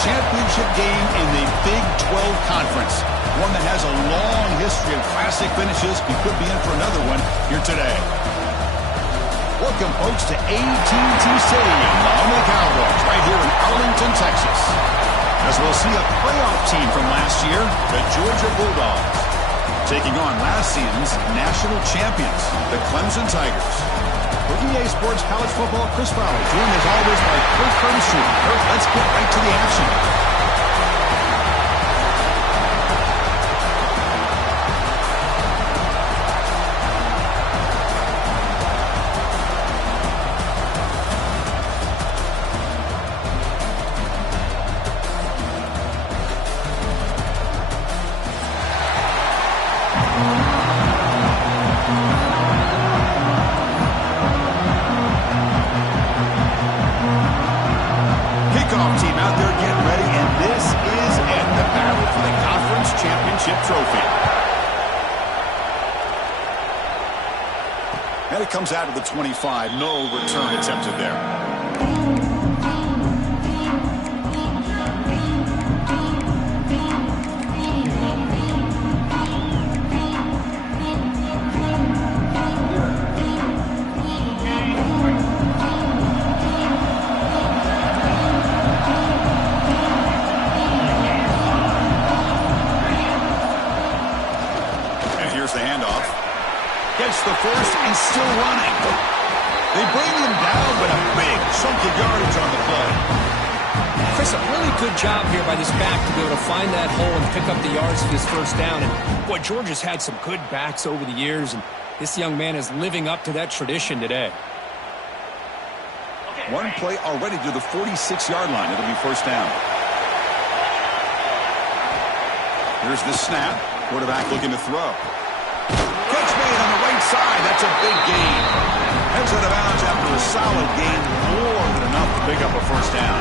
championship game in the Big 12 Conference. One that has a long history of classic finishes. We could be in for another one here today. Welcome, folks, to AT&T Stadium, the home of the Cowboys, right here in Arlington, Texas. As we'll see a playoff team from last year, the Georgia Bulldogs, taking on last season's national champions, the Clemson Tigers. For EA Sports College Football, Chris Fowler, joined as always by Kirk Hermstreet. Kirk, let's get right to the action. And it comes out of the 25. No return attempted there. Gets the first and still running. They bring him down, but a big chunk of yardage on the play. Chris, a really good job here by this back to be able to find that hole and pick up the yards for this first down. And boy, Georgia's had some good backs over the years, and this young man is living up to that tradition today. One play already to the 46-yard line. It'll be first down. Here's the snap. Quarterback looking to throw. Catch made on the right side. That's a big gain. Heads out of bounds after a solid gain. More than enough to pick up a first down.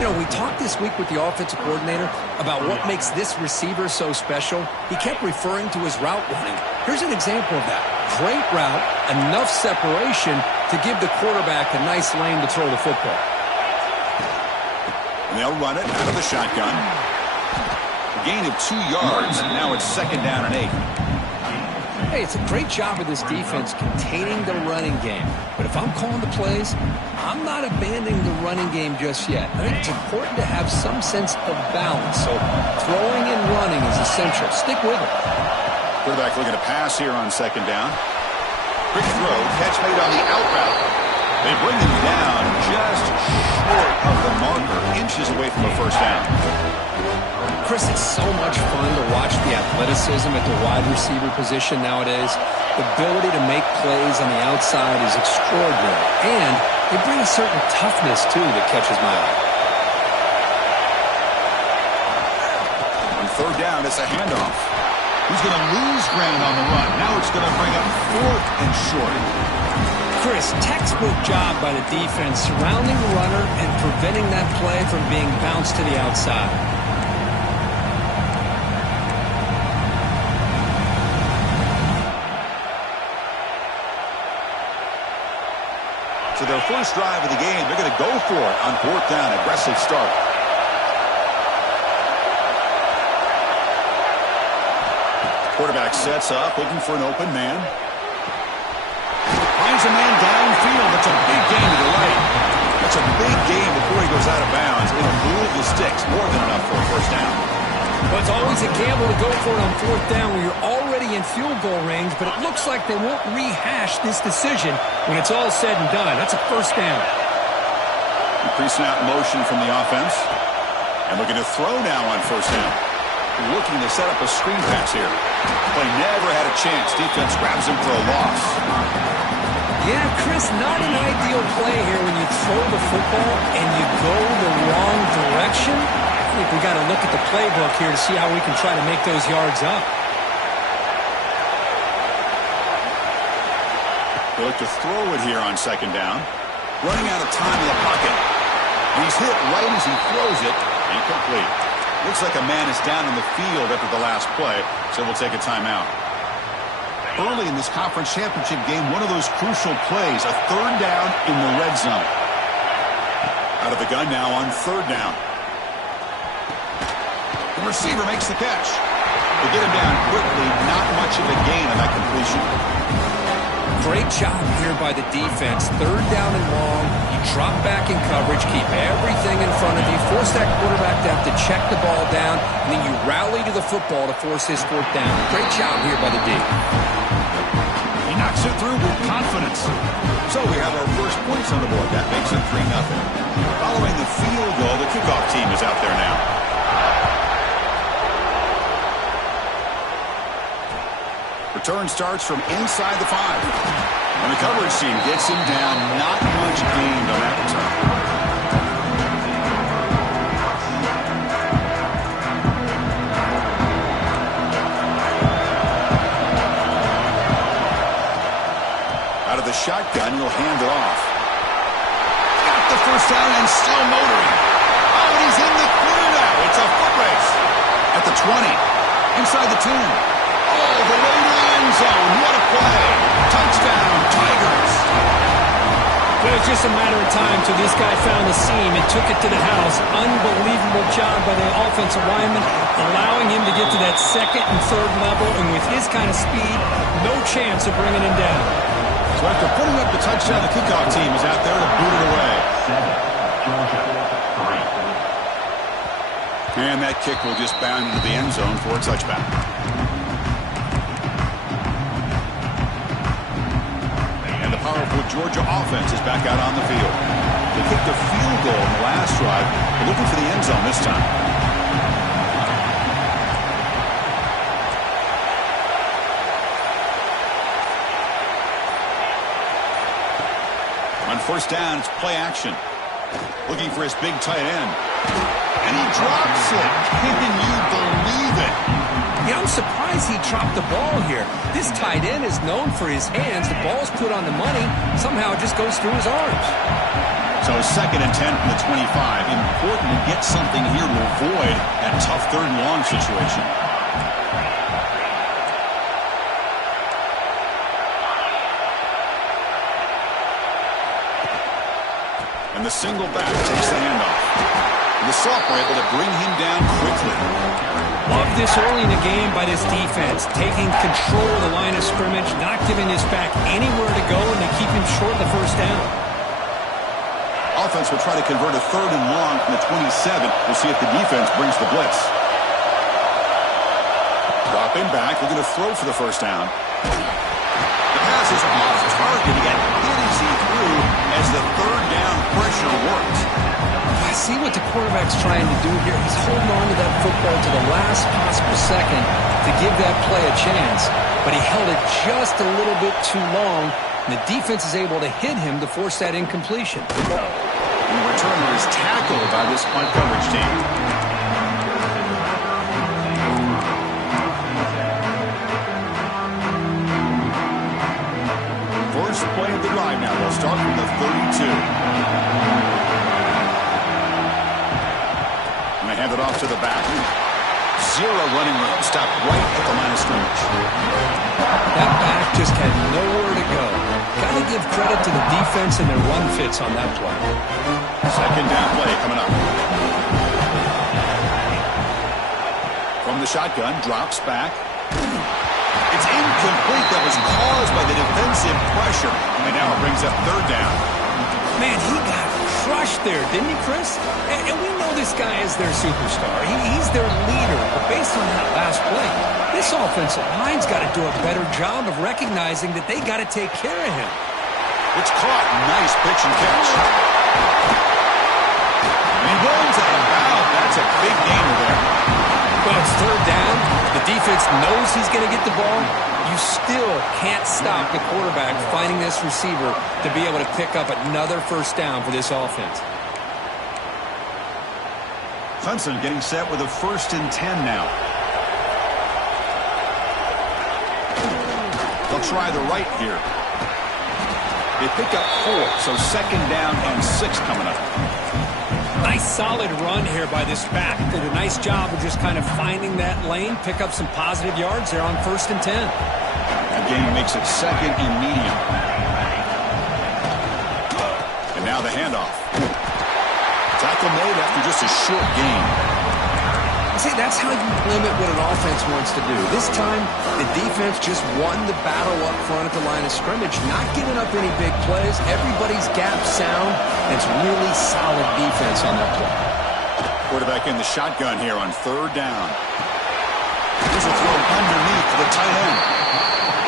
You know, we talked this week with the offensive coordinator about what makes this receiver so special. He kept referring to his route running. Here's an example of that. Great route, enough separation to give the quarterback a nice lane to throw the football. And they'll run it out of the shotgun. A gain of 2 yards, and now it's second down and 8. Hey, it's a great job of this defense containing the running game. But if I'm calling the plays, I'm not abandoning the running game just yet. I think it's important to have some sense of balance. So throwing and running is essential. Stick with it. Quarterback looking to pass here on second down. Quick throw, catch made on the out route. They bring him down just short of the marker, inches away from a first down. Chris, it's so much fun to watch the athleticism at the wide receiver position nowadays. The ability to make plays on the outside is extraordinary. And they bring a certain toughness, too, that catches my eye. On third down, it's a handoff. He's going to lose ground on the run. Now it's going to bring up fourth and short. Chris, textbook job by the defense surrounding the runner and preventing that play from being bounced to the outside. So their first drive of the game, they're going to go for it on fourth down. Aggressive start. Quarterback sets up, looking for an open man. Finds a man downfield. That's a big gain to the right. That's a big gain before he goes out of bounds. It'll move the sticks. More than enough for a first down. Well, it's always a gamble to go for it on fourth down when you're already in field goal range, but it looks like they won't rehash this decision when it's all said and done. That's a first down. Pre-snap motion from the offense. And looking to throw now on first down. Looking to set up a screen pass here. Play never had a chance. Defense grabs him for a loss. Yeah, Chris, not an ideal play here when you throw the football and you go the wrong direction. I think we got to look at the playbook here to see how we can try to make those yards up. They look to throw it here on second down. Running out of time in the pocket. He's hit right as he throws it. Incomplete. Looks like a man is down in the field after the last play, so we'll take a timeout. Early in this conference championship game, one of those crucial plays, a third down in the red zone. Out of the gun now on third down. The receiver makes the catch. They get him down quickly, not much of a gain on that completion. Great job here by the defense. Third down and long. You drop back in coverage, keep everything in front of you, force that quarterback to have to check the ball down, and then you rally to the football to force his fourth down. Great job here by the D. He knocks it through with confidence. So we have our first points on the board. That makes it 3-0. Following the field goal, the kickoff team is out there now. Return starts from inside the 5. And the coverage team gets him down. Not much gained on that return. Out of the shotgun, he'll hand it off. Got the first down and still motoring. Oh, and he's in the clear now. It's a foot race. At the 20. Inside the 10. Oh, the way to the end zone. What a play. Touchdown, Tigers. It was just a matter of time till this guy found the seam and took it to the house. Unbelievable job by the offensive lineman, allowing him to get to that second and third level, and with his kind of speed, no chance of bringing him down. So after putting up the touchdown, the kickoff team is out there to boot it away. And that kick will just bound into the end zone for a touchback. And the powerful Georgia offense is back out on the field. They kicked a field goal in the last drive. They're looking for the end zone this time. On first down, it's play action. Looking for his big tight end. And he drops it. Can you believe it? Yeah, I'm surprised he dropped the ball here. This tight end is known for his hands. The ball's put on the money. Somehow it just goes through his arms. So 2nd and 10 from the 25. Important to get something here to avoid that tough 3rd and long situation. And the single back takes the handoff. The sophomore able to bring him down quickly. Love this early in the game by this defense, taking control of the line of scrimmage, not giving this back anywhere to go, and they keep him short of the first down. Offense will try to convert a 3rd and long from the 27. We'll see if the defense brings the blitz. Dropping back, looking to throw for the first down. The pass is off target. He got hit as he threw as the 3rd down pressure worked. I see what the quarterback's trying to do here. He's holding on to that football to the last possible second to give that play a chance. But he held it just a little bit too long, and the defense is able to hit him to force that incompletion. And the returner is tackled by this punt coverage team. First play of the drive now. They'll start from the 32. Hand it off to the back. 0 running room. Stopped right at the line of scrimmage. That back just had nowhere to go. Got to give credit to the defense and their run fits on that play. 2nd down play coming up. From the shotgun, drops back. It's incomplete. That was caused by the defensive pressure. And now it brings up 3rd down. Man, he got crushed there, didn't he, Chris? And we know this guy is their superstar. He's their leader. But based on that last play, this offensive line's got to do a better job of recognizing that they got to take care of him. It's caught. Nice pitch and catch. And he runs out of bounds. That's a big gainer there. Well, it's 3rd down. The defense knows he's going to get the ball. You still can't stop the quarterback finding this receiver to be able to pick up another first down for this offense. Clemson getting set with a 1st and 10 now. They'll try the right here. They pick up 4, so 2nd down and 6 coming up. Nice solid run here by this back. Did a nice job of just kind of finding that lane, pick up some positive yards there on 1st and 10. The game makes it 2nd and medium. And now the handoff. Tackle made after just a short gain. See, that's how you limit what an offense wants to do. This time, the defense just won the battle up front at the line of scrimmage, not giving up any big plays. Everybody's gap sound, and it's really solid defense on that play. Quarterback in the shotgun here on third down. Here's a throw underneath to the tight end.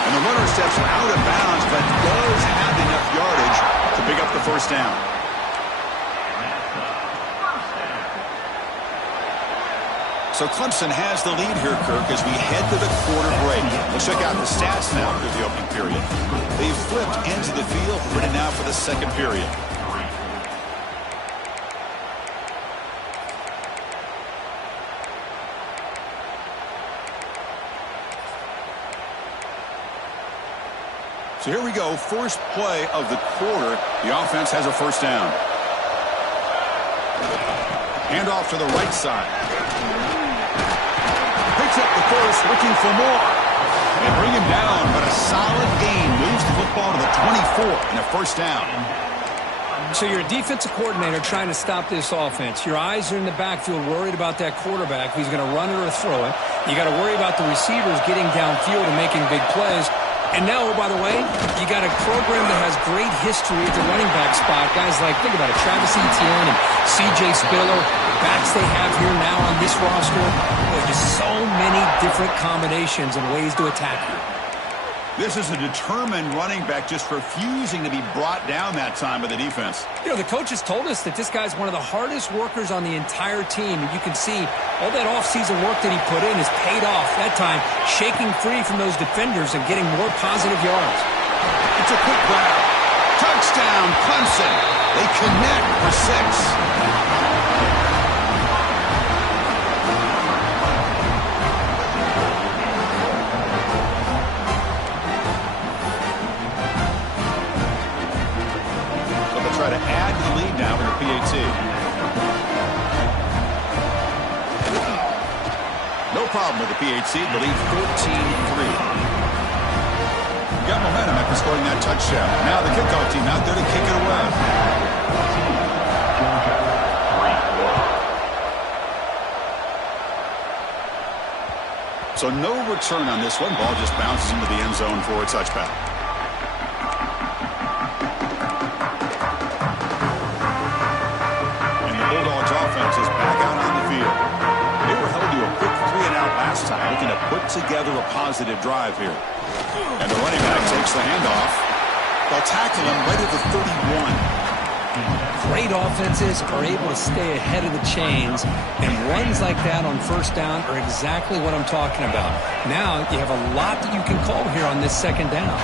And the runner steps out of bounds, but does have enough yardage to pick up the first down. So Clemson has the lead here, Kirk, as we head to the quarter break. Let's check out the stats now through the opening period. They've flipped into the field, ready now for the second period. So here we go, first play of the quarter. The offense has a first down. Hand off to the right side. Picks up the first, looking for more. They bring him down, but a solid gain moves the football to the 24 and a first down. So you're a defensive coordinator trying to stop this offense. Your eyes are in the backfield worried about that quarterback, if he's going to run it or throw it. You got to worry about the receivers getting downfield and making big plays. And now, oh, by the way, you got a program that has great history at the running back spot. Guys like, think about it, Travis Etienne and C.J. Spiller, backs they have here now on this roster. Boy, just so many different combinations and ways to attack you. This is a determined running back just refusing to be brought down that time by the defense. You know, the coaches told us that this guy's one of the hardest workers on the entire team. And you can see all that offseason work that he put in has paid off. That time, shaking free from those defenders and getting more positive yards. It's a quick grab. Touchdown, Clemson. They connect for 6. Try to add to the lead now with the PAT. No problem with the PAT. The lead 14-3. Got momentum after scoring that touchdown. Now the kickoff team out there to kick it away. So no return on this one. Ball just bounces into the end zone for a touchback. Is back out on the field. They were held to a quick 3-and-out last time, looking to put together a positive drive here. And the running back takes the handoff. They'll tackle him right at the 31. Great offenses are able to stay ahead of the chains, and runs like that on first down are exactly what I'm talking about. Now you have a lot that you can call here on this second down.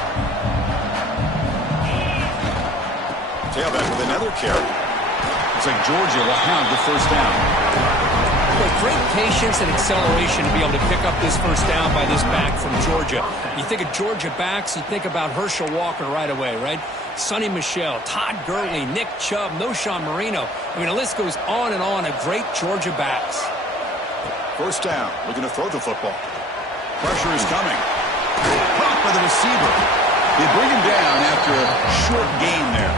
Tailback with another carry. Looks like Georgia will have the first down. With great patience and acceleration to be able to pick up this first down by this back from Georgia. You think of Georgia backs, you think about Herschel Walker right away, right? Sonny Michel, Todd Gurley, Nick Chubb, Noshawn Marino. I mean, the list goes on and on of great Georgia backs. First down, looking to throw the football. Pressure is coming. Caught by the receiver. They bring him down after a short gain there.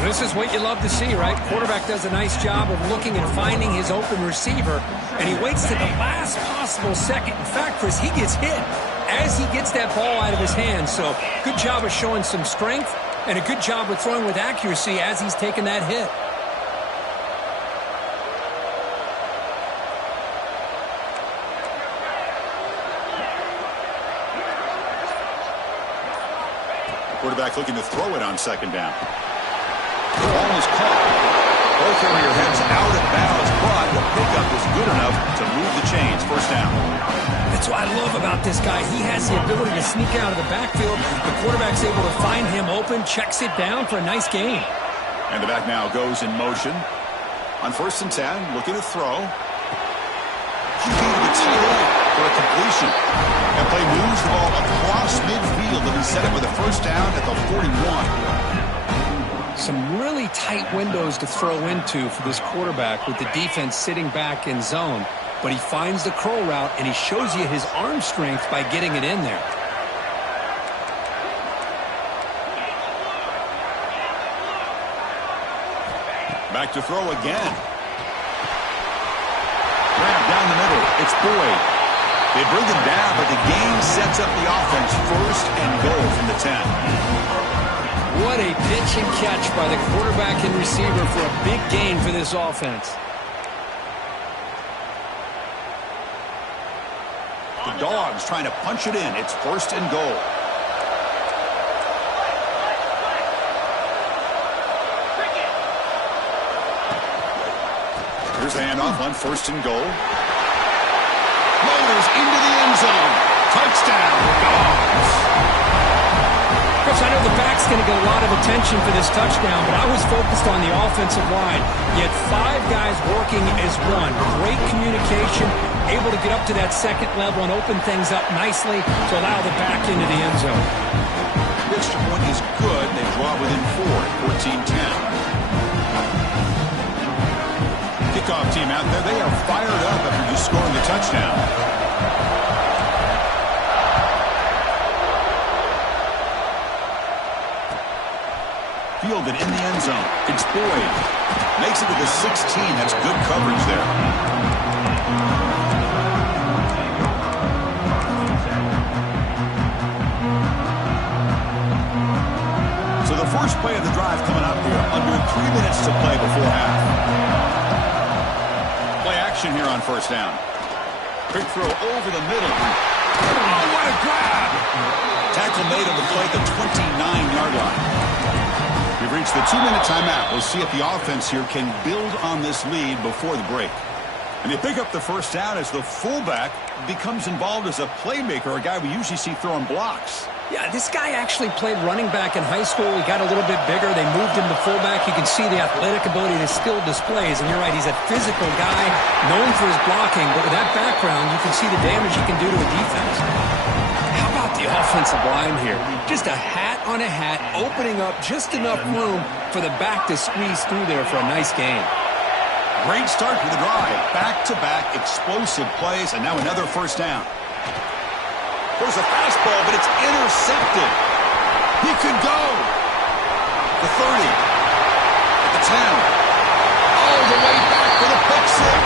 This is what you love to see, right? Quarterback does a nice job of looking and finding his open receiver, and he waits to the last possible second. In fact, Chris, he gets hit as he gets that ball out of his hands. So good job of showing some strength and a good job of throwing with accuracy as he's taking that hit. Quarterback looking to throw it on second down. The ball is caught. Ball carrier heads out of bounds, but the pickup is good enough to move the chains. First down. That's what I love about this guy. He has the ability to sneak out of the backfield. The quarterback's able to find him open, checks it down for a nice gain. And the back now goes in motion. On 1st and 10, looking to throw. QB to the tight end for a completion. That play moves the ball across midfield to be set up with a first down at the 41. Some really tight windows to throw into for this quarterback with the defense sitting back in zone. But he finds the curl route, and he shows you his arm strength by getting it in there. Back to throw again. Grabbed Boyd. They bring them down, but the game sets up the offense. First and goal from the 10. What a pitch and catch by the quarterback and receiver for a big gain for this offense. The Dogs trying to punch it in. It's first and goal. Here's the handoff on first and goal. Motors into the end zone. Touchdown, Dogs. Chris, I know the back's going to get a lot of attention for this touchdown, but I was focused on the offensive line. You had 5 guys working as one. Great communication, able to get up to that second level and open things up nicely to allow the back into the end zone. The extra point is good. They draw within 4 at 14-10. Kickoff team out there. They are fired up after just scoring the touchdown. Fielded in the end zone. It's Boyd. Makes it to the 16. That's good coverage there. So the first play of the drive coming up here. Under 3 minutes to play before half. Play action here on first down. Quick throw over the middle. Oh, what a grab! Tackle made on the play at the 29-yard line. We've reached the 2-minute timeout. We'll see if the offense here can build on this lead before the break. And they pick up the first down as the fullback becomes involved as a playmaker, a guy we usually see throwing blocks. Yeah, this guy actually played running back in high school. He got a little bit bigger. They moved him to fullback. You can see the athletic ability that still displays. And you're right, he's a physical guy, known for his blocking. But with that background, you can see the damage he can do to a defense. How about the offensive line here? Just a hat on a hat, opening up just enough room for the back to squeeze through there for a nice gain. Great start to the drive. Back-to-back explosive plays, and now another first down. There's a fastball, but it's intercepted. He could go. The 30. At the 10. All the way back for the pick six.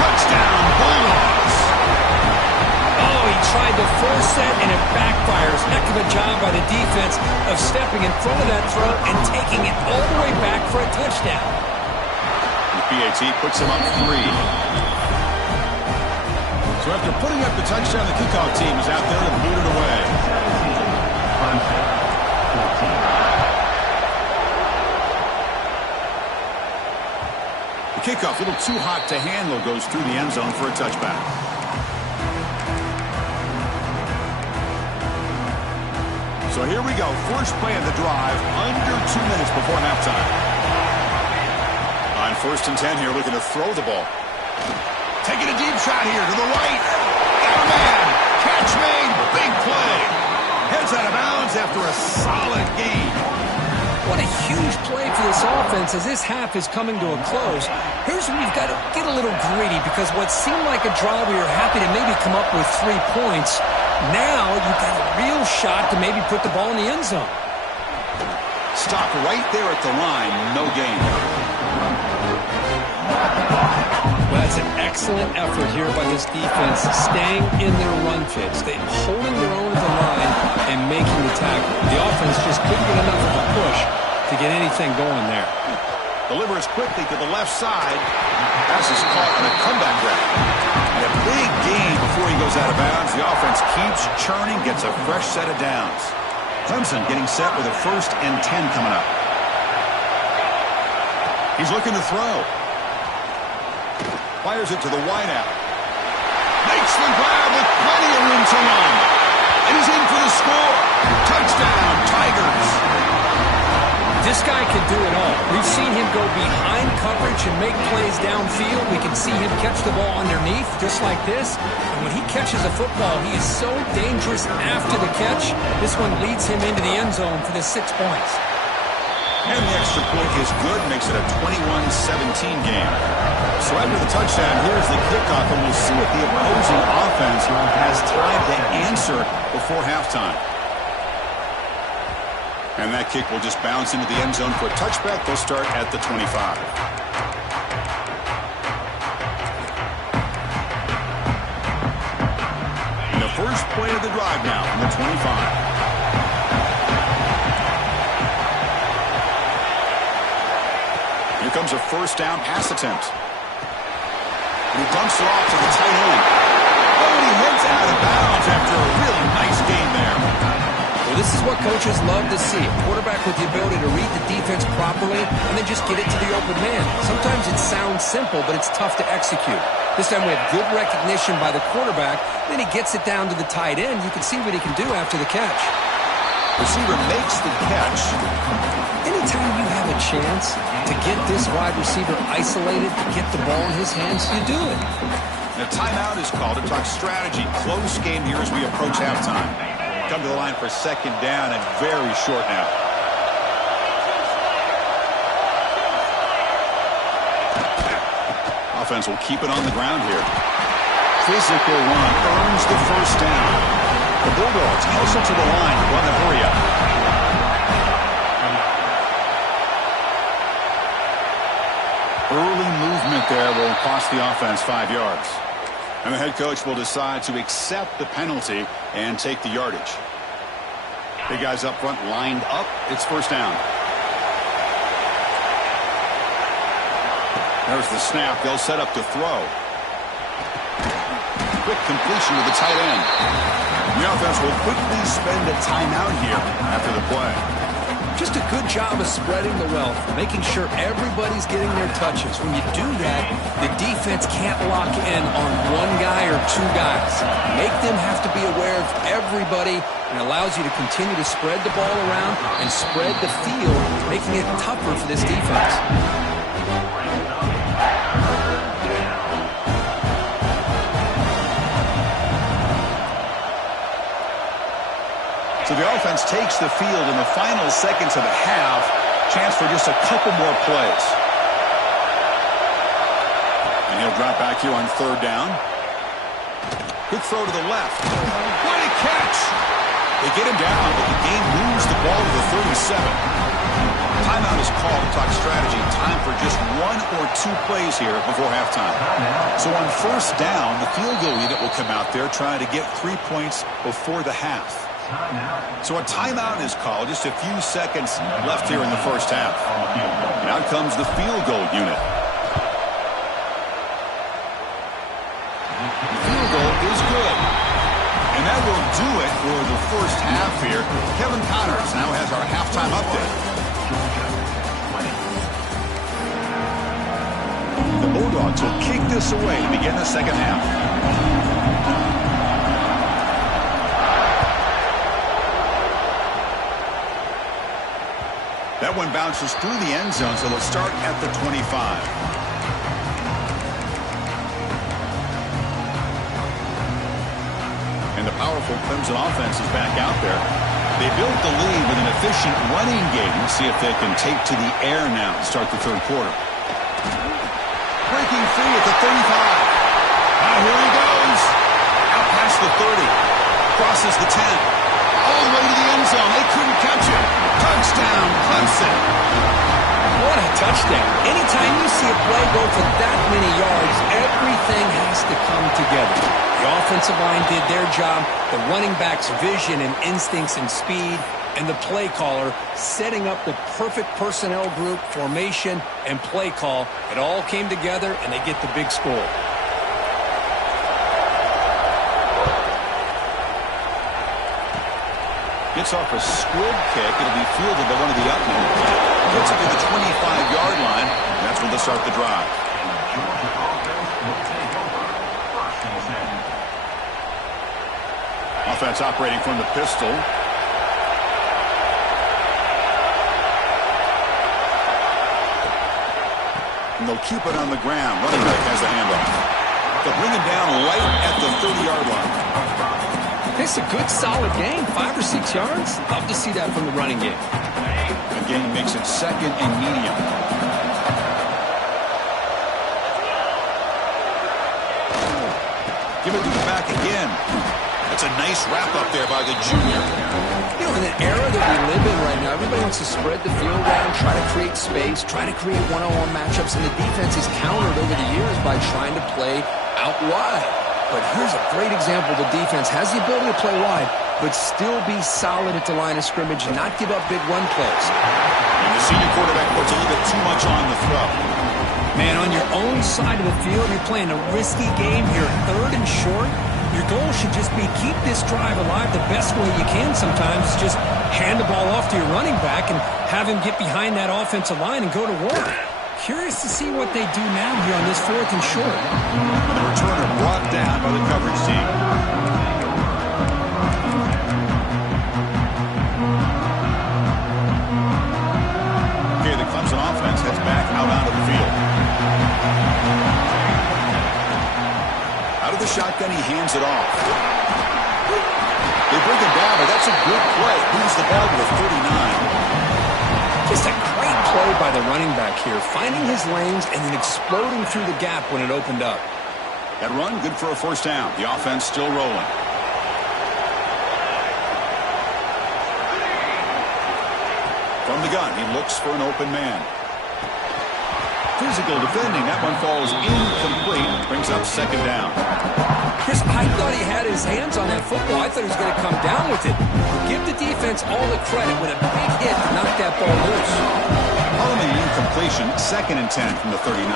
Touchdown, Bulldogs. Oh, he tried to force that, and it backfires. Heck of a job by the defense of stepping in front of that throw and taking it all the way back for a touchdown. The PAT puts him up 3. So after putting up the touchdown, the kickoff team is out there to boot it away. The kickoff, a little too hot to handle, goes through the end zone for a touchback. So here we go. First play of the drive, under 2 minutes before halftime. On first and 10 here, looking to throw the ball. Taking a deep shot here to the right. Got a man. Catch made. Big play. Heads out of bounds after a solid gain. What a huge play for this offense as this half is coming to a close. Here's where we've got to get a little greedy because what seemed like a drive we were happy to maybe come up with 3 points, now you've got a real shot to maybe put the ball in the end zone. Stop right there at the line. No gain. Well, that's an excellent effort here by this defense, staying in their run fits. They're holding their own at the line and making the tackle. The offense just couldn't get enough of a push to get anything going there. Delivers quickly to the left side. Pass is caught on a comeback grab. And a big gain before he goes out of bounds. The offense keeps churning, gets a fresh set of downs. Clemson getting set with a first and 10 coming up. He's looking to throw. Fires it to the wideout. Makes the grab with plenty of room to run. And he's in for the score. Touchdown, Tigers. This guy can do it all. We've seen him go behind coverage and make plays downfield. We can see him catch the ball underneath just like this. And when he catches a football, he is so dangerous after the catch. This one leads him into the end zone for the 6 points. And the extra point is good, makes it a 21-17 game. So after the touchdown, here's the kickoff, and we'll see if the opposing offense has time to answer before halftime. And that kick will just bounce into the end zone for a touchback. They'll start at the 25. first play of the drive now from the 25. Here comes a first down pass attempt. And he dumps it off to the tight end. Oh, and he heads out of bounds after a really nice game there. Well, this is what coaches love to see. A quarterback with the ability to read the defense properly and then just get it to the open man. Sometimes it sounds simple, but it's tough to execute. This time we have good recognition by the quarterback. Then he gets it down to the tight end. You can see what he can do after the catch. Receiver makes the catch. Anytime you have a chance to get this wide receiver isolated, to get the ball in his hands, you do it. And a timeout is called to talk strategy. Close game here as we approach halftime. Come to the line for second down and very short now. Offense will keep it on the ground here. Physical run earns the first down. The Bulldogs hustle to the line to run the hurry up. Early movement there will cost the offense 5 yards. And the head coach will decide to accept the penalty and take the yardage. Big guys up front lined up. It's first down. There's the snap. They'll set up to throw. Quick completion to the tight end. The offense will quickly spend a timeout here after the play. Just a good job of spreading the wealth, making sure everybody's getting their touches. When you do that, the defense can't lock in on one guy or two guys. Make them have to be aware of everybody, and allows you to continue to spread the ball around and spread the field, making it tougher for this defense. So the offense takes the field in the final seconds of the half. Chance for just a couple more plays. And he'll drop back here on third down. Good throw to the left. What a catch! They get him down, but the game moves the ball to the 37. Timeout is called to talk strategy. Time for just one or two plays here before halftime. So on first down, the field goal unit will come out there trying to get 3 points before the half. So a timeout is called. Just a few seconds left here in the first half. And out comes the field goal unit. The field goal is good. And that will do it for the first half here. Kevin Connors now has our halftime update. The Bulldogs will kick this away to begin the second half. That one bounces through the end zone, so they'll start at the 25. And the powerful Clemson offense is back out there. They built the lead with an efficient running game. Let's see if they can take to the air now to start the third quarter. Breaking free at the 35. Now here he goes. Out past the 30. Crosses the 10. All the way to the end zone. They couldn't catch him. Touchdown, Clemson. What a touchdown. Anytime you see a play go for that many yards, everything has to come together. The offensive line did their job, the running back's vision and instincts and speed, and the play caller setting up the perfect personnel group, formation, and play call. It all came together, and they get the big score. Gets off a squib kick. It'll be fielded by one of the upmen. Gets it to the 25-yard line. And that's when they start the drive. Offense operating from the pistol. And they'll keep it on the ground. Running back has the handoff. They'll bring him down right at the 30-yard line. It's a good, solid game. 5 or 6 yards. Love to see that from the running game. Again, makes it second and medium. Give it to the back again. That's a nice wrap-up there by the junior. You know, in an era that we live in right now, everybody wants to spread the field around, try to create space, try to create one-on-one matchups, and the defense is countered over the years by trying to play out wide. But here's a great example. The defense has the ability to play wide, but still be solid at the line of scrimmage and not give up big run plays. And the senior quarterback puts a little bit too much on the throw. Man, on your own side of the field, you're playing a risky game here, 3rd and short. Your goal should just be keep this drive alive the best way you can sometimes. Just hand the ball off to your running back and have him get behind that offensive line and go to work. Curious to see what they do now here on this 4th and short. The returner brought down by the coverage team. Okay, the Clemson offense heads back out onto the field. Out of the shotgun, he hands it off. They bring him down, but that's a good play. Moves the ball to the 39. Just a great play by the running back here, finding his lanes and then exploding through the gap when it opened up. That run, good for a first down. The offense still rolling. From the gun, he looks for an open man. Physical defending. That one falls incomplete. Brings up 2nd down. Chris, I thought he had his hands on that football. I thought he was going to come down with it. Give the defense all the credit with a big hit to knock that ball loose. Following the incompletion, 2nd and 10 from the 39.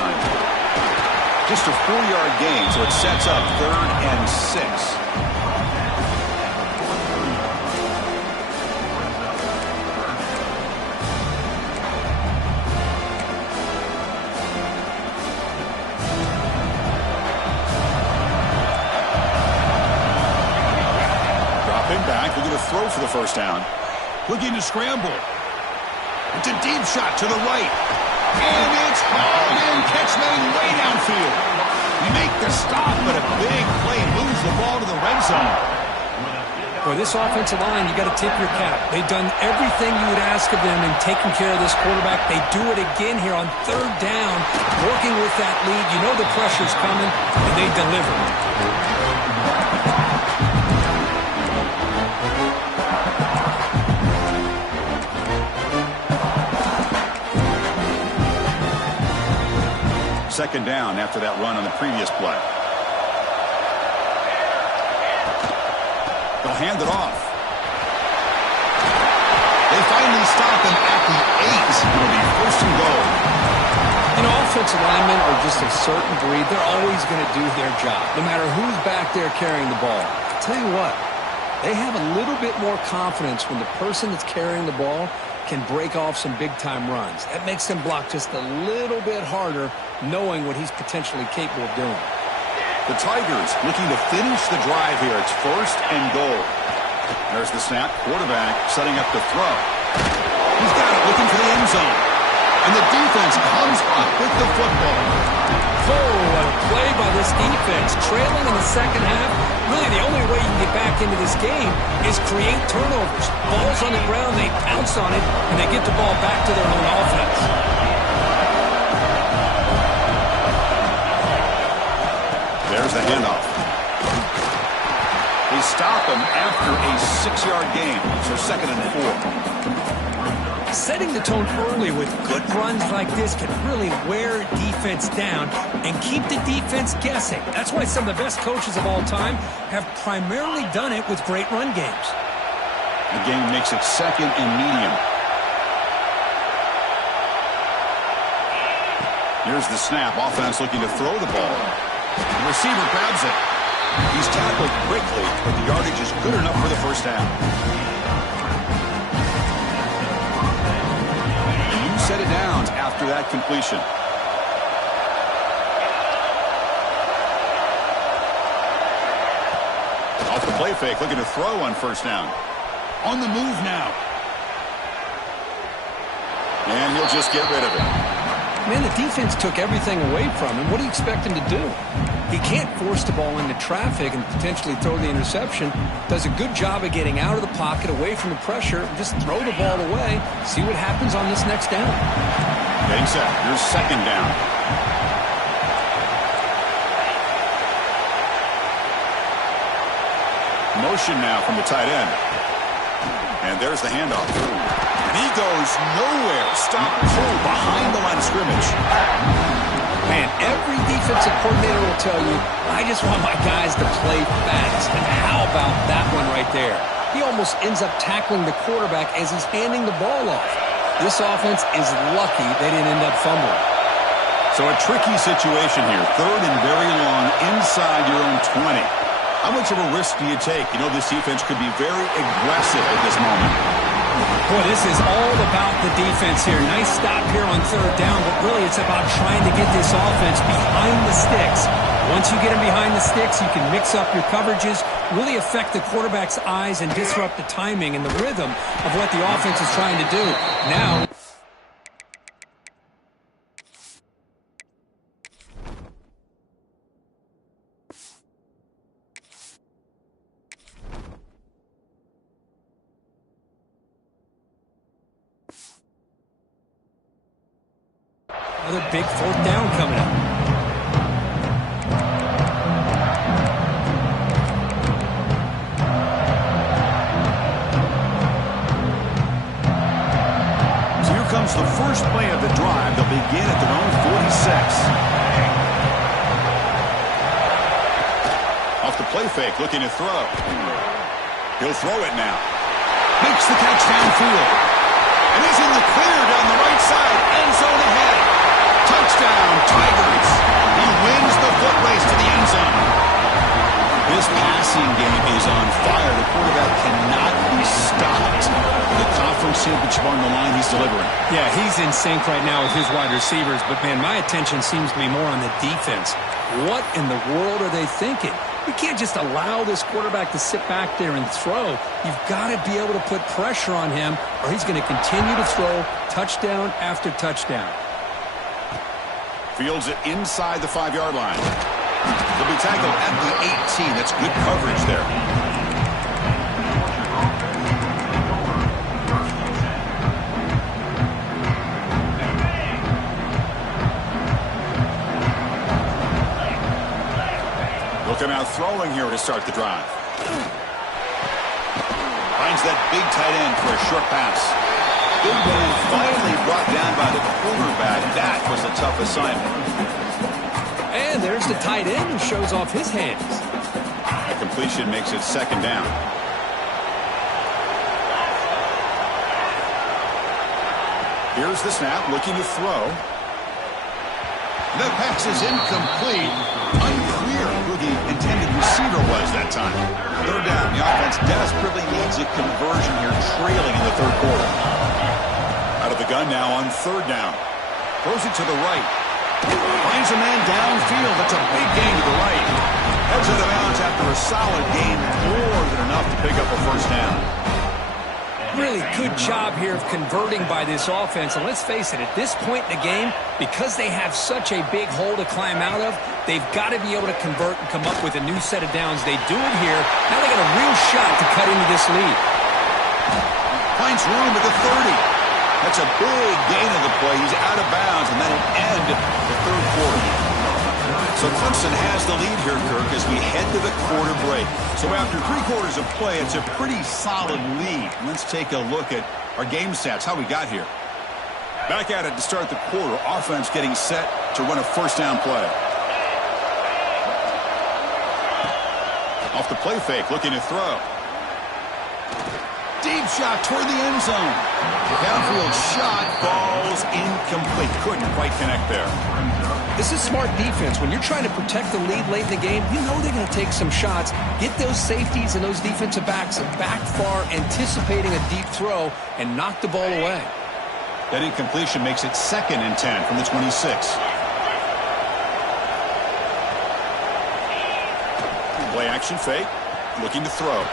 Just a 4-yard gain, so it sets up 3rd and 6. Back, looking to throw for the first down. Looking to scramble. It's a deep shot to the right. And it's hauled in. Catch made way downfield. You make the stop, but a big play moves the ball to the red zone. For this offensive line, you got to tip your cap. They've done everything you would ask of them in taking care of this quarterback. They do it again here on 3rd down, working with that lead. You know the pressure's coming, and they deliver. Second down after that run on the previous play. They'll hand it off. They finally stop him at the 8. It'll be 1st and goal. You know, offensive linemen are just a certain breed. They're always going to do their job, no matter who's back there carrying the ball. I'll tell you what, they have a little bit more confidence when the person that's carrying the ball can break off some big-time runs. That makes them block just a little bit harder, knowing what he's potentially capable of doing. The Tigers looking to finish the drive here. It's 1st and goal. There's the snap. Quarterback setting up the throw. He's got it, looking for the end zone. And the defense comes up with the football. Oh, what a play by this defense. Trailing in the second half. Really, the only way you can get back into this game is create turnovers. Ball's on the ground, they pounce on it, and they get the ball back to their own offense. There's the handoff. They stop him after a 6-yard gain, so 2nd and 4. Setting the tone early with good runs like this can really wear defense down and keep the defense guessing. That's why some of the best coaches of all time have primarily done it with great run games. The game makes it 2nd and medium. Here's the snap. Offense looking to throw the ball. The receiver grabs it. He's tackled quickly, but the yardage is good enough for the first down. Set it down after that completion. Off the play fake, looking to throw on first down. On the move now. And he'll just get rid of it. Man, the defense took everything away from him. What do you expect him to do? He can't force the ball into traffic and potentially throw the interception. Does a good job of getting out of the pocket, away from the pressure, just throw the ball away, see what happens on this next down. Getting set. Here's 2nd down. Motion now from the tight end. And there's the handoff. And he goes nowhere. Stop pull behind the line of scrimmage. Man, every defensive coordinator will tell you, I just want my guys to play fast. And how about that one right there? He almost ends up tackling the quarterback as he's handing the ball off. This offense is lucky they didn't end up fumbling. So a tricky situation here. Third and very long inside your own 20. How much of a risk do you take? You know, this defense could be very aggressive at this moment. Boy, this is all about the defense here. Nice stop here on third down, but really it's about trying to get this offense behind the sticks. Once you get them behind the sticks, you can mix up your coverages, really affect the quarterback's eyes and disrupt the timing and the rhythm of what the offense is trying to do. Now, another big fourth down coming up. So here comes the first play of the drive. They'll begin at their own 46. Off the play fake, looking to throw. He'll throw it now. Makes the catch downfield. And he's in the clear down the right side. End zone ahead. Touchdown, Tigers. He wins the foot race to the end zone. This passing game is on fire. The quarterback cannot be stopped. The conference championship on the line, he's delivering. Yeah, he's in sync right now with his wide receivers, but man, my attention seems to be more on the defense. What in the world are they thinking? You can't just allow this quarterback to sit back there and throw. You've got to be able to put pressure on him, or he's going to continue to throw touchdown after touchdown. Fields it inside the 5-yard line. He'll be tackled at the 18. That's good coverage there. Looking out throwing here to start the drive. Finds that big tight end for a short pass. Big man finally brought down by the quarterback. That was a tough assignment. And there's the tight end who shows off his hands. The completion makes it second down. Here's the snap, looking to throw. The pass is incomplete. Unclear who the intended receiver was that time. Third down. The offense desperately needs a conversion here, trailing in the third quarter. Out of the gun now on third down. Throws it to the right. Finds a man downfield. That's a big gain to the right. Heads out of bounds after a solid gain, more than enough to pick up a first down. Really good job here of converting by this offense. And let's face it, at this point in the game, because they have such a big hole to climb out of, they've got to be able to convert and come up with a new set of downs. They do it here. Now they got a real shot to cut into this lead. Finds room at the 30. That's a big gain of the play. He's out of bounds, and that'll end the third quarter. So Clemson has the lead here, Kirk, as we head to the quarter break. So after 3 quarters of play, it's a pretty solid lead. Let's take a look at our game stats, how we got here. Back at it to start the quarter. Offense getting set to run a first down play. Off the play fake, looking to throw. Deep shot toward the end zone. Downfield shot falls incomplete. Couldn't quite connect there. This is smart defense. When you're trying to protect the lead late in the game, you know they're going to take some shots. Get those safeties and those defensive backs back far, anticipating a deep throw, and knock the ball away. That incompletion makes it 2nd and 10 from the 26. Play action fake. Looking to throw.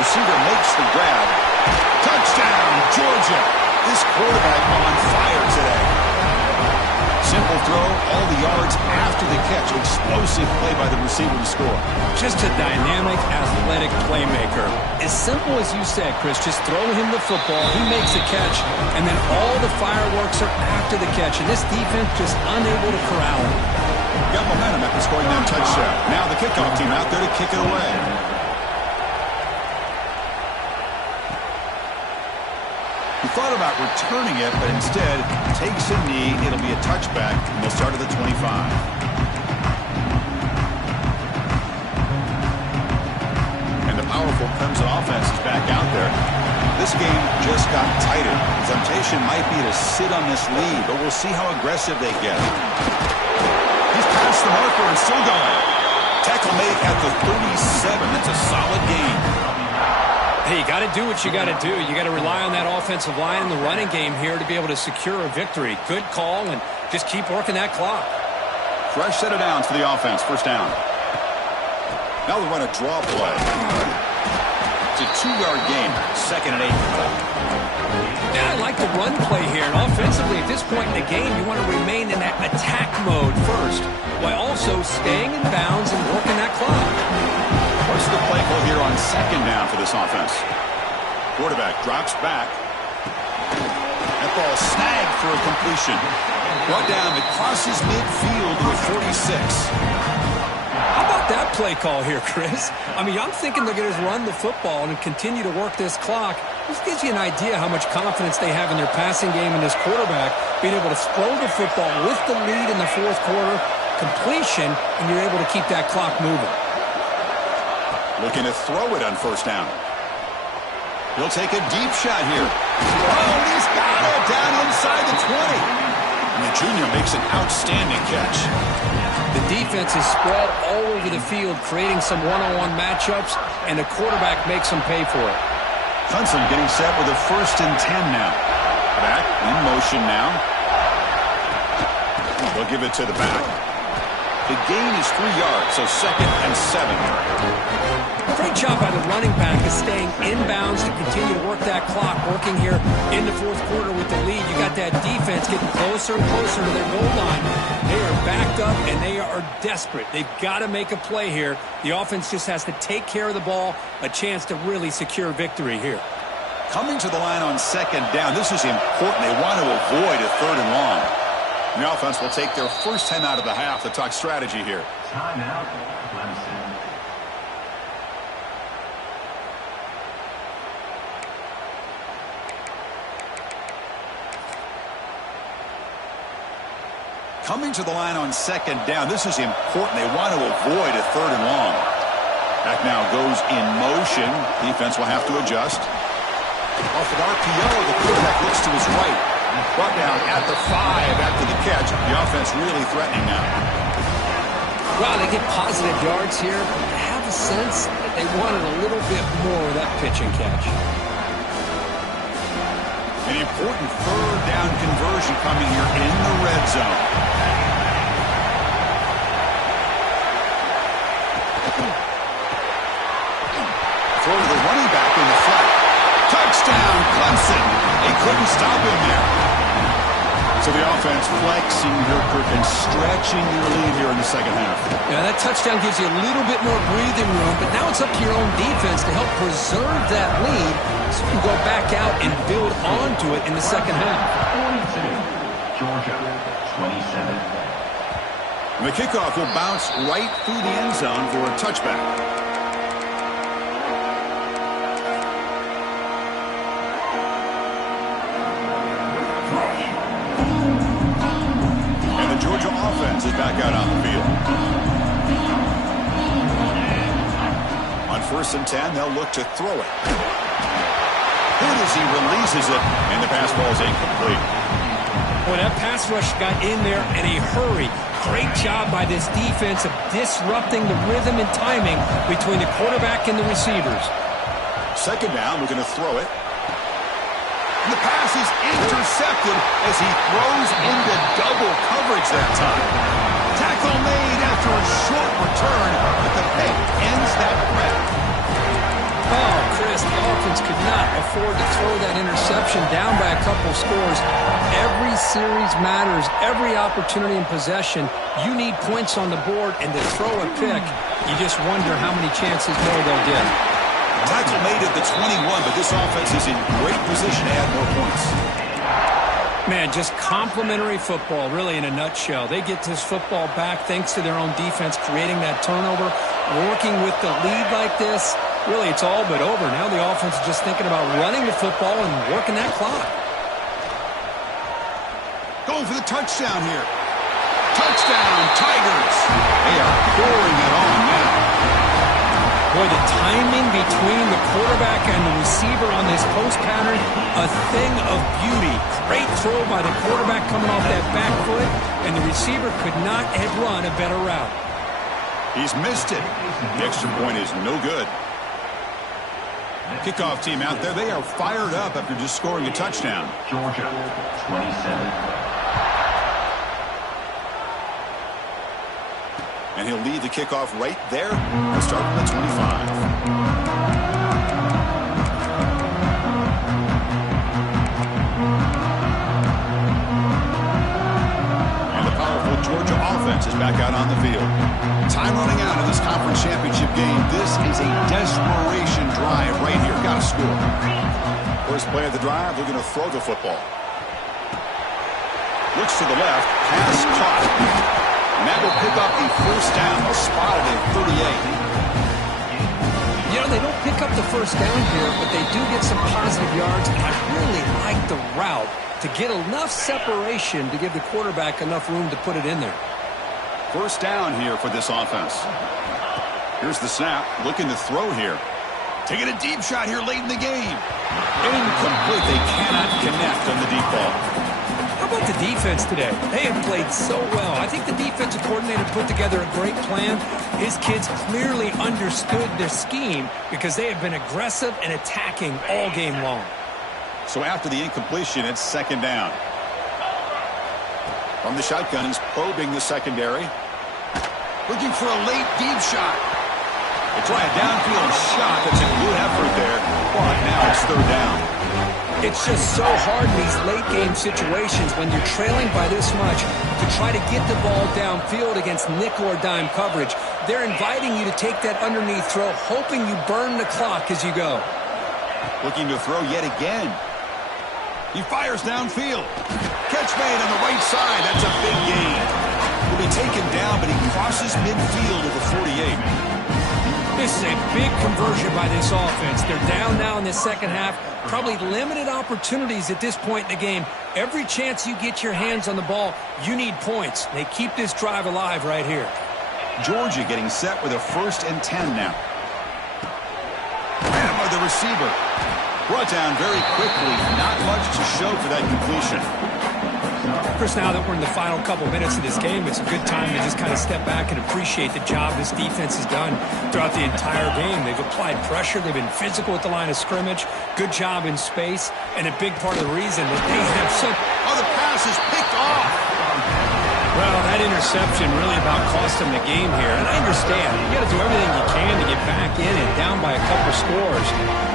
Receiver makes the grab. Touchdown, Georgia. This quarterback on fire today. Simple throw, all the yards after the catch. Explosive play by the receiver to score. Just a dynamic, athletic playmaker. As simple as you said, Chris, just throw him the football, he makes a catch, and then all the fireworks are after the catch, and this defense just unable to corral him. Got momentum after scoring that touchdown. Now the kickoff team out there to kick it away. thought about returning it, but instead takes a knee. It'll be a touchback, and they'll start at the 25. And the powerful Clemson offense is back out there. This game just got tighter. The temptation might be to sit on this lead, but we'll see how aggressive they get. He's past the marker and still going. Tackle made at the 37. That's a solid gain. Hey, you got to do what you got to do. You got to rely on that offensive line and the running game here to be able to secure a victory. Good call, and just keep working that clock. Fresh set of downs for the offense. First down. Now we run a draw play. It's a 2-yard gain. 2nd and 8. Yeah, I like the run play here. And offensively, at this point in the game, you want to remain in that attack mode first, while also staying in bounds and working that clock. What's the play call here on 2nd down for this offense? Quarterback drops back. That ball snagged for a completion. Brought down, it crosses midfield to the 46. How about that play call here, Chris? I mean, I'm thinking they're going to run the football and continue to work this clock. This gives you an idea how much confidence they have in their passing game and this quarterback being able to throw the football with the lead in the 4th quarter, completion, and you're able to keep that clock moving. Looking to throw it on 1st down. He'll take a deep shot here. Oh, he's got it down inside the 20. And the junior makes an outstanding catch. The defense is spread all over the field, creating some one-on-one matchups, and the quarterback makes them pay for it. Clemson getting set with a 1st and 10 now. Back in motion now. They'll give it to the back. The gain is 3 yards, so 2nd and 7. Great job by the running back of staying inbounds to continue to work that clock, working here in the 4th quarter with the lead. You got that defense getting closer and closer to their goal line. They are backed up, and they are desperate. They've got to make a play here. The offense just has to take care of the ball, a chance to really secure victory here. Coming to the line on 2nd down, this is important. They want to avoid a 3rd and long. And the offense will take their first 10 out of the half to talk strategy here. Timeout, Clemson. Coming to the line on 2nd down, this is important. They want to avoid a 3rd and long. Back now goes in motion. Defense will have to adjust. Off an RPO, the quarterback looks to his right. Brought down at the 5 after the catch. The offense really threatening now. Well, they get positive yards here. I have a sense that they wanted a little bit more of that pitch and catch. An important 3rd down conversion coming here in the red zone. Throw to the running back in the flat. Touchdown, Clemson. They couldn't stop him there. So the offense flexing here and stretching their lead here in the 2nd half. Yeah, that touchdown gives you a little bit more breathing room, but now it's up to your own defense to help preserve that lead so you can go back out and build onto it in the 2nd half. 42, Georgia, 27. And the kickoff will bounce right through the end zone for a touchback. Georgia offense is back out on the field. On 1st and 10, they'll look to throw it. Good as he releases it, and the pass ball is incomplete. Boy, that pass rush got in there in a hurry. Great job by this defense of disrupting the rhythm and timing between the quarterback and the receivers. 2nd down, we're going to throw it. And the pass is intercepted as he throws into double coverage that time. Tackle made after a short return, but the pick ends that threat. Oh, Chris, the offense could not afford to throw that interception down by a couple scores. Every series matters. Every opportunity in possession, you need points on the board, and to throw a pick, you just wonder how many chances more they'll get. Tackle made at the 21, but this offense is in great position to add more points. Man, just complimentary football, really, in a nutshell. They get this football back thanks to their own defense, creating that turnover, working with the lead like this. Really, it's all but over. Now the offense is just thinking about running the football and working that clock. Going for the touchdown here. Touchdown, Tigers. They are pouring it on now. Boy, the timing between the quarterback and the receiver on this post pattern, a thing of beauty. Great throw by the quarterback coming off that back foot, and the receiver could not have run a better route. He's missed it. The extra point is no good. Kickoff team out there, they are fired up after just scoring a touchdown. Georgia, 27. And he'll lead the kickoff right there. He'll start from the 25. And the powerful Georgia offense is back out on the field. Time running out of this conference championship game. This is a desperation drive right here. Got to score. First play of the drive, they're going to throw the football. Looks to the left. Pass caught. And that will pick up a first down. They'll spot it at 38. You know, they don't pick up the first down here, but they do get some positive yards. And I really like the route to get enough separation to give the quarterback enough room to put it in there. First down here for this offense. Here's the snap. Looking to throw here. Taking a deep shot here late in the game. Incomplete. They cannot connect on the deep ball. How about the defense today? They have played so well. I think the defensive coordinator put together a great plan. His kids clearly understood their scheme because they have been aggressive and attacking all game long. So after the incompletion, it's second down. From the shotgun, he's probing the secondary. Looking for a late deep shot. They try a downfield shot. That's a good effort there. But now it's third down. It's just so hard in these late-game situations when you're trailing by this much to try to get the ball downfield against nickel or dime coverage. They're inviting you to take that underneath throw, hoping you burn the clock as you go. Looking to throw yet again. He fires downfield. Catch made on the right side. That's a big gain. Will be taken down, but he crosses midfield at the 48. This is a big conversion by this offense. They're down now in the second half. Probably limited opportunities at this point in the game. Every chance you get your hands on the ball, you need points. They keep this drive alive right here. Georgia getting set with a 1st and 10 now. Ran by the receiver. Brought down very quickly. Not much to show for that completion. Chris, now that we're in the final couple minutes of this game, it's a good time to just kind of step back and appreciate the job this defense has done throughout the entire game. They've applied pressure. They've been physical at the line of scrimmage. Good job in space. And a big part of the reason that they have so... Oh, the pass is picked off. Well, that interception really about cost them the game here. And I understand. You got to do everything you can to get back in and down by a couple scores.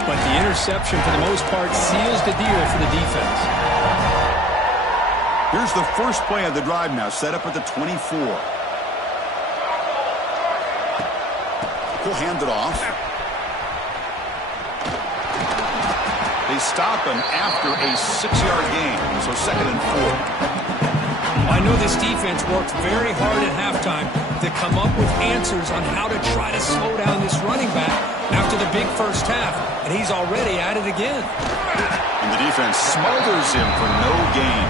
But the interception, for the most part, seals the deal for the defense. Here's the first play of the drive now, set up at the 24. He'll hand it off. They stop him after a 6-yard gain, so 2nd and 4. I know this defense worked very hard at halftime to come up with answers on how to try to slow down this running back after the big first half, and he's already at it again. And the defense smothers him for no gain.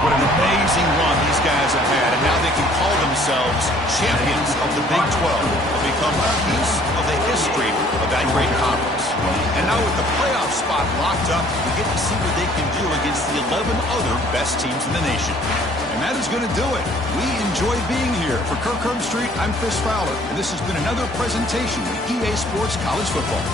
What an amazing run these guys have had, and now they can call themselves champions of the Big 12. They'll become a piece of the history of that great conference. And now with the playoff spot locked up, we get to see what they can do against the 11 other best teams in the nation. And that is going to do it. We enjoy being here. For Kirk Herbstreit, I'm Chris Fowler, and this has been another presentation of EA Sports College Football.